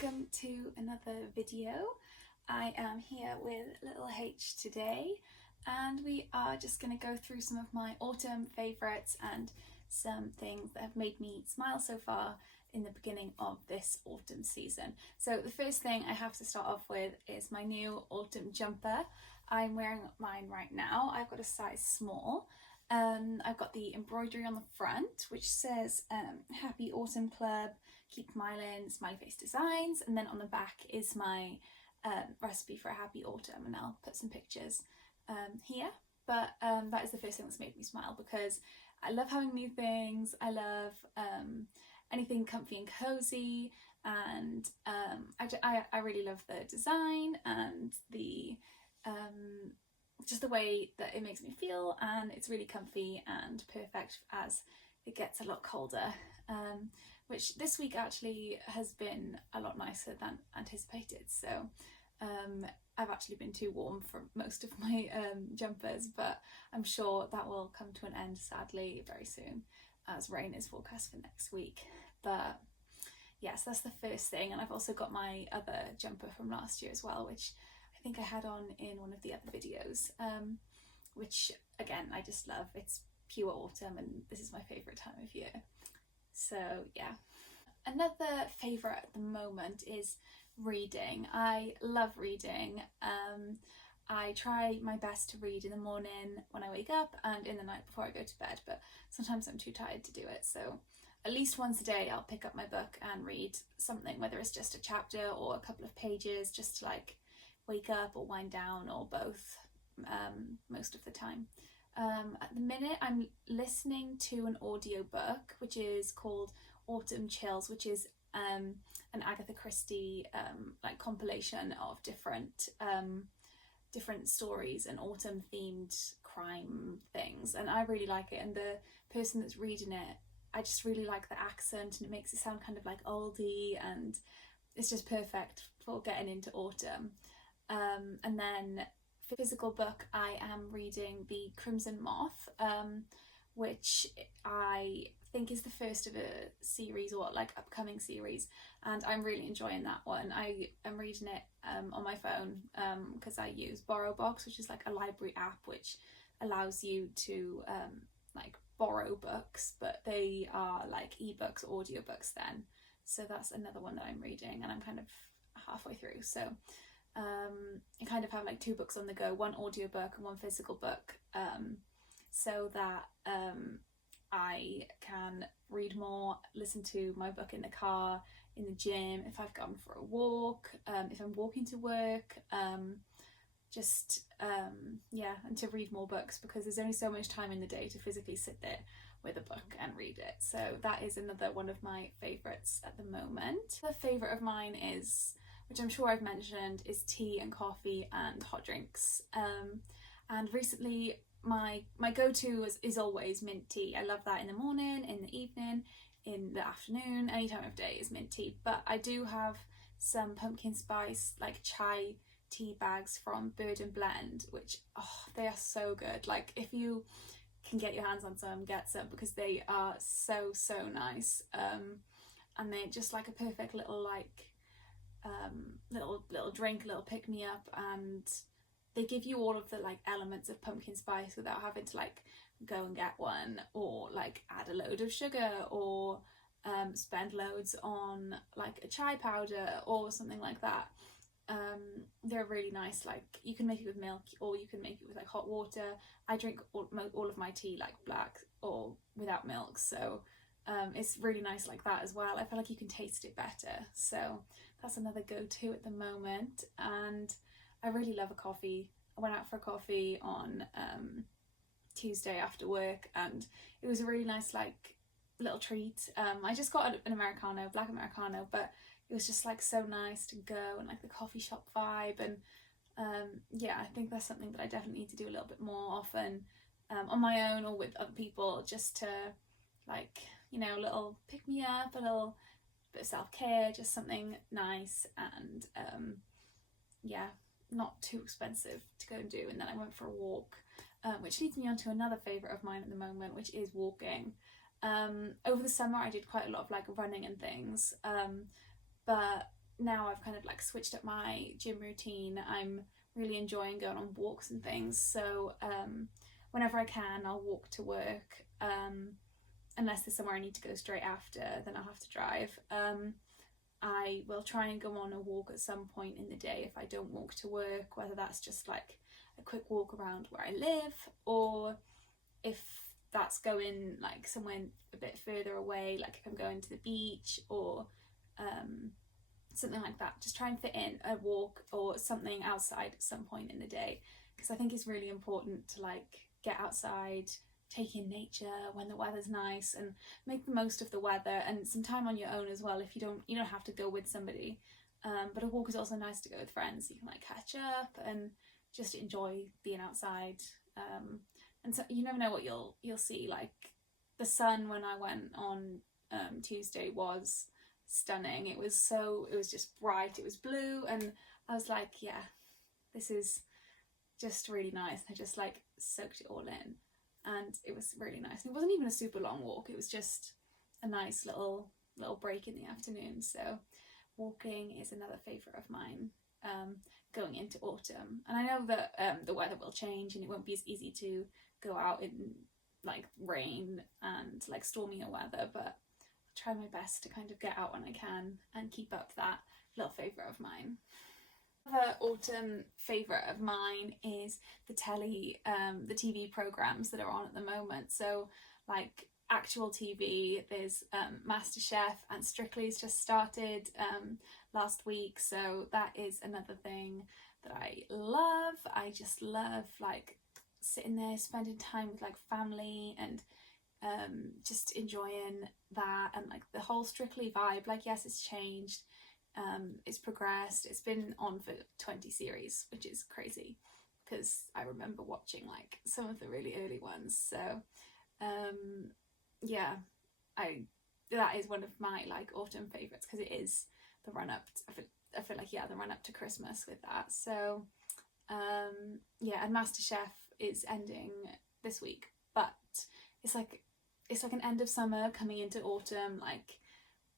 welcome to another video. I am here with little H today and we are just going to go through some of my autumn favourites and some things that have made me smile so far in the beginning of this autumn season. So the first thing I have to start off with is my new autumn jumper. I'm wearing mine right now. I've got a size small. I've got the embroidery on the front which says Happy Autumn Club, keep smiling, smiley face designs, and then on the back is my recipe for a happy autumn, and I'll put some pictures here. But that is the first thing that's made me smile because I love having new things. I love anything comfy and cozy, and I really love the design and the just the way that it makes me feel, and it's really comfy and perfect as it gets a lot colder, which this week actually has been a lot nicer than anticipated. So I've actually been too warm for most of my jumpers, but I'm sure that will come to an end sadly very soon as rain is forecast for next week. But yes, that's the first thing. And I've also got my other jumper from last year as well, which I think I had on in one of the other videos, which again I just love. It's pure autumn and this is my favourite time of year. So yeah. Another favourite at the moment is reading. I love reading. I try my best to read in the morning when I wake up and in the night before I go to bed, but sometimes I'm too tired to do it. So at least once a day I'll pick up my book and read something, whether it's just a chapter or a couple of pages, just to like wake up or wind down, or both, most of the time. At the minute I'm listening to an audiobook which is called Autumn Chills, which is an Agatha Christie like compilation of different stories and autumn themed crime things, and I really like it. And the person that's reading it, I just really like the accent, and it makes it sound kind of like oldie, and it's just perfect for getting into autumn. And then for physical book I am reading The Crimson Moth, which I think is the first of a series, or like upcoming series, and I'm really enjoying that one. I am reading it on my phone because I use BorrowBox, which is like a library app which allows you to like borrow books, but they are like ebooks or audiobooks then. So that's another one that I'm reading, and I'm kind of halfway through. So I kind of have like two books on the go, one audiobook and one physical book, so that I can read more, listen to my book in the car, in the gym, if I've gone for a walk, if I'm walking to work, yeah, and to read more books, because there's only so much time in the day to physically sit there with a book and read it. So that is another one of my favourites at the moment. The favourite of mine is, which I'm sure I've mentioned, is tea and coffee and hot drinks. And recently my go-to is always mint tea. I love that in the morning, in the evening, in the afternoon, any time of day is mint tea. But I do have some pumpkin spice like chai tea bags from Bird and Blend, which they are so good. Like if you can get your hands on some, get some, because they are so nice, and they're just like a perfect little like little drink, a little pick-me-up, and they give you all of the like elements of pumpkin spice without having to like go and get one, or like add a load of sugar, or spend loads on like a chai powder or something like that. They're really nice. Like you can make it with milk, or you can make it with like hot water. I drink all of my tea like black or without milk, so it's really nice like that as well. I feel like you can taste it better, so that's another go-to at the moment. And I really love a coffee. I went out for a coffee on Tuesday after work, and it was a really nice like little treat. I just got an Americano, black Americano, but it was just like so nice to go, and like the coffee shop vibe. And yeah, I think that's something that I definitely need to do a little bit more often, on my own or with other people, just to like, you know, a little pick me up, a little bit of self-care, just something nice and yeah, not too expensive to go and do. And then I went for a walk, which leads me on to another favourite of mine at the moment, which is walking. Over the summer I did quite a lot of like running and things, but now I've kind of like switched up my gym routine. I'm really enjoying going on walks and things, so whenever I can I'll walk to work, unless there's somewhere I need to go straight after, then I'll have to drive. I will try and go on a walk at some point in the day if I don't walk to work, whether that's just like a quick walk around where I live, or if that's going like somewhere a bit further away, like if I'm going to the beach or something like that. Just try and fit in a walk or something outside at some point in the day, because I think it's really important to like get outside, take in nature when the weather's nice, and make the most of the weather, and some time on your own as well. If you don't have to go with somebody, but a walk is also nice to go with friends. You can like catch up and just enjoy being outside, and so you never know what you'll see. Like the sun when I went on Tuesday was stunning. It was just bright, it was blue, and I was like, yeah, this is just really nice. I just like soaked it all in, and it was really nice. It wasn't even a super long walk, it was just a nice little break in the afternoon. So walking is another favourite of mine going into autumn. And I know that the weather will change and it won't be as easy to go out in like rain and like stormier weather, but I'll try my best to kind of get out when I can and keep up that little favourite of mine. Another autumn favourite of mine is the TV programmes that are on at the moment. So like actual TV, there's MasterChef, and Strictly's just started last week, so that is another thing that I love. I just love like sitting there spending time with like family and just enjoying that, and like the whole Strictly vibe. Like yes, it's changed, it's progressed, it's been on for 20 series, which is crazy because I remember watching like some of the really early ones. So yeah, that is one of my like autumn favourites, because it is the run up I feel like, yeah, the run up to Christmas with that. So yeah, and MasterChef is ending this week, but it's like an end of summer coming into autumn, like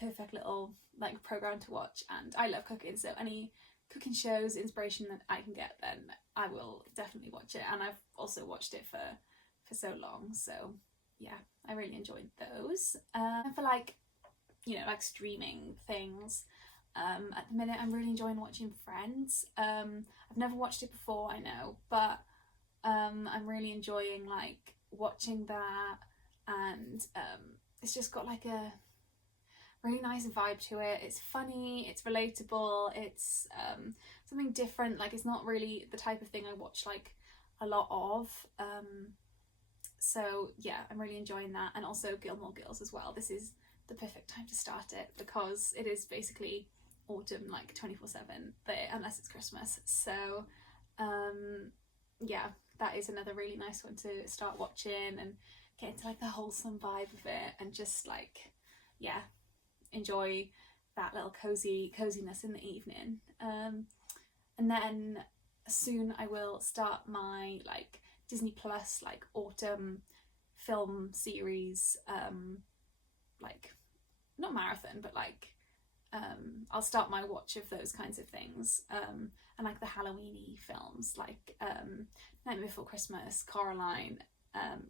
perfect little like program to watch. And I love cooking, so any cooking shows, inspiration that I can get, then I will definitely watch it. And I've also watched it for so long, so yeah, I really enjoyed those. And for like, like streaming things, at the minute I'm really enjoying watching Friends. I've never watched it before, I know, but I'm really enjoying like watching that, and it's just got like a really nice vibe to it. It's funny, it's relatable, it's something different. Like it's not really the type of thing I watch like a lot of, so yeah, I'm really enjoying that. And also Gilmore Girls as well. This is the perfect time to start it, because it is basically autumn like 24/7 there, unless it's Christmas. So yeah, that is another really nice one to start watching and get into like the wholesome vibe of it, and just like, yeah, enjoy that little coziness in the evening. And then soon I will start my like Disney Plus like autumn film series, like not marathon, but like I'll start my watch of those kinds of things, and like the Halloween-y films, like Night Before Christmas, Coraline,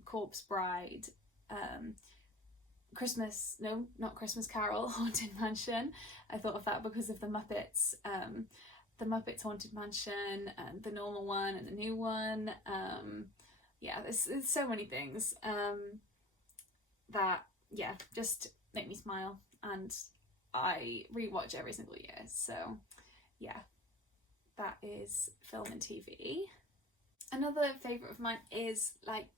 Corpse Bride, not Christmas Carol, Haunted Mansion. I thought of that because of the Muppets, the Muppets Haunted Mansion, and the normal one and the new one. Yeah, there's so many things that, yeah, just make me smile, and I rewatch every single year. So yeah, that is film and TV. Another favourite of mine is like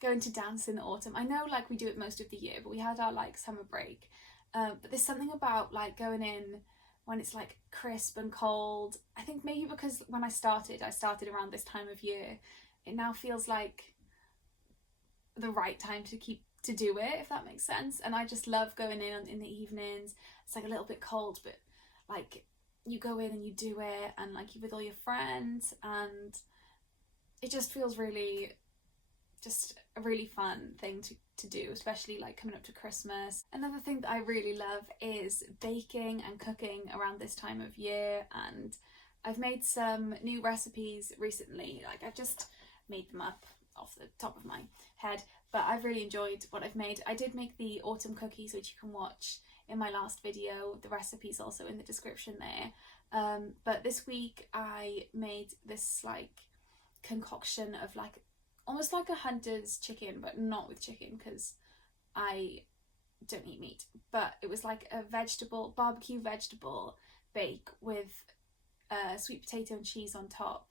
going to dance in the autumn. I know like we do it most of the year, but we had our like summer break, but there's something about like going in when it's like crisp and cold. I think maybe because when I started around this time of year, it now feels like the right time to do it, if that makes sense. And I just love going in the evenings. It's like a little bit cold, but like you go in and you do it, and like you're with all your friends, and it just feels really just a really fun thing to do, especially like coming up to Christmas. Another thing that I really love is baking and cooking around this time of year, and I've made some new recipes recently. Like, I've just made them up off the top of my head, but I've really enjoyed what I've made. I did make the autumn cookies, which you can watch in my last video. The recipe's also in the description there. But this week I made this like concoction of like almost like a hunter's chicken, but not with chicken because I don't eat meat. But it was like a barbecue vegetable bake with sweet potato and cheese on top,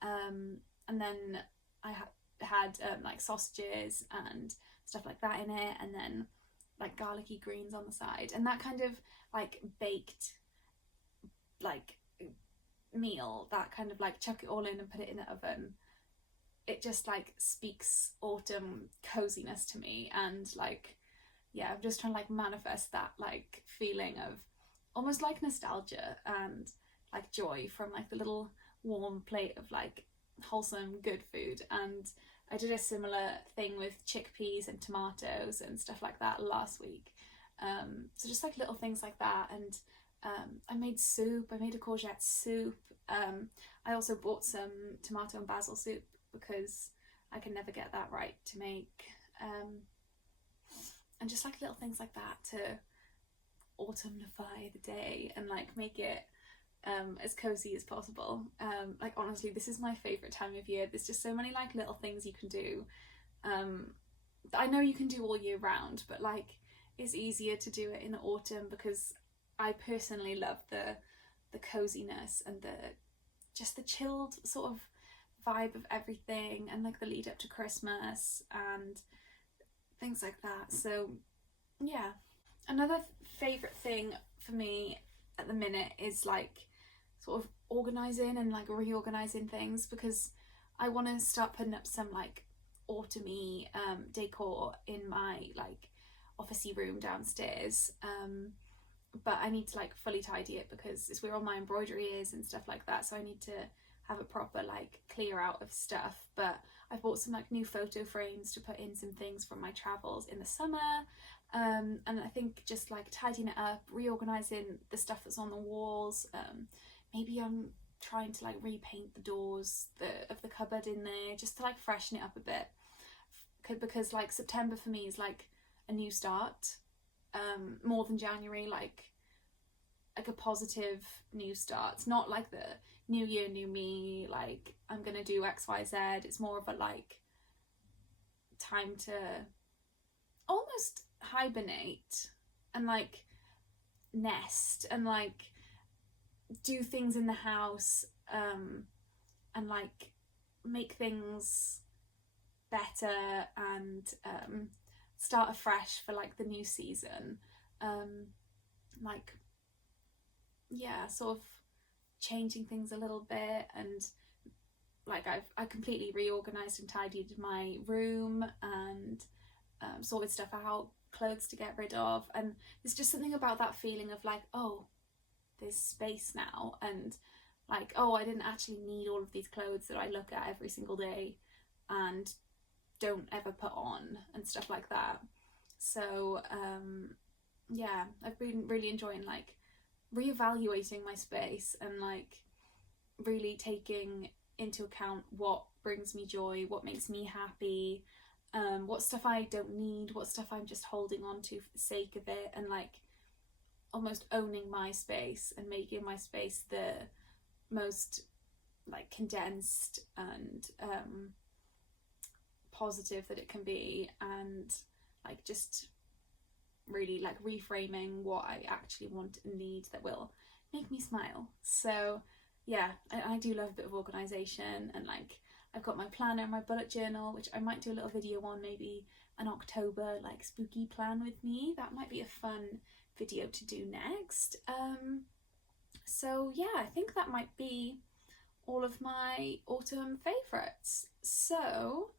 and then I had like sausages and stuff like that in it, and then like garlicky greens on the side, and that kind of like baked like meal, that kind of like chuck it all in and put it in the oven. It just like speaks autumn coziness to me, and like, yeah, I'm just trying to like manifest that like feeling of almost like nostalgia and like joy from like the little warm plate of like wholesome good food. And I did a similar thing with chickpeas and tomatoes and stuff like that last week. So just like little things like that. And I made soup. I made a courgette soup. I also bought some tomato and basil soup because I can never get that right to make. And just like little things like that to autumnify the day and like make it as cozy as possible. Like, honestly, this is my favourite time of year. There's just so many like little things you can do. I know you can do all year round, but like it's easier to do it in the autumn because I personally love the coziness and the chilled sort of vibe of everything, and like the lead up to Christmas and things like that. So yeah, another favourite thing for me at the minute is like sort of organising and like reorganising things, because I want to start putting up some like autumny decor in my like officey room downstairs, but I need to like fully tidy it because it's where all my embroidery is and stuff like that, so I need to have a proper like clear out of stuff. But I bought some like new photo frames to put in some things from my travels in the summer, and I think just like tidying it up, reorganising the stuff that's on the walls. Maybe I'm trying to like repaint the doors of the cupboard in there just to like freshen it up a bit, because like September for me is like a new start, more than January, like a positive new start. It's not like the new year, new me, like I'm gonna do XYZ. It's more of a like time to almost hibernate and like nest and like do things in the house, and like make things better and start afresh for like the new season. Like, yeah, sort of changing things a little bit, and like I completely reorganised and tidied my room and sorted stuff out, clothes to get rid of, and there's just something about that feeling of like, oh, there's space now, and like, oh, I didn't actually need all of these clothes that I look at every single day and don't ever put on and stuff like that. So yeah, I've been really enjoying like reevaluating my space and like really taking into account what brings me joy, what makes me happy, what stuff I don't need, what stuff I'm just holding on to for the sake of it, and like almost owning my space and making my space the most like condensed and positive that it can be, and like just really like reframing what I actually want and need that will make me smile. So yeah, I do love a bit of organisation, and like I've got my planner and my bullet journal, which I might do a little video on, maybe an October like spooky plan with me. That might be a fun video to do next. So yeah, I think that might be all of my autumn favourites. So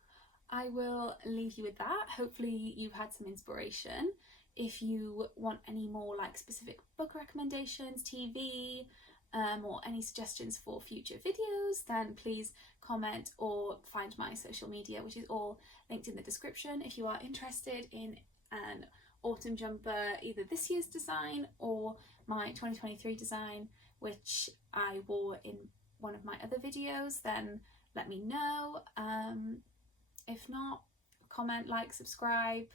I will leave you with that. Hopefully you've had some inspiration. If you want any more like specific book recommendations, TV, or any suggestions for future videos, then please comment or find my social media, which is all linked in the description. If you are interested in an autumn jumper, either this year's design or my 2023 design, which I wore in one of my other videos, then let me know. If not, comment, like, subscribe,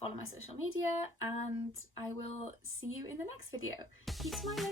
follow my social media, and I will see you in the next video. Keep smiling!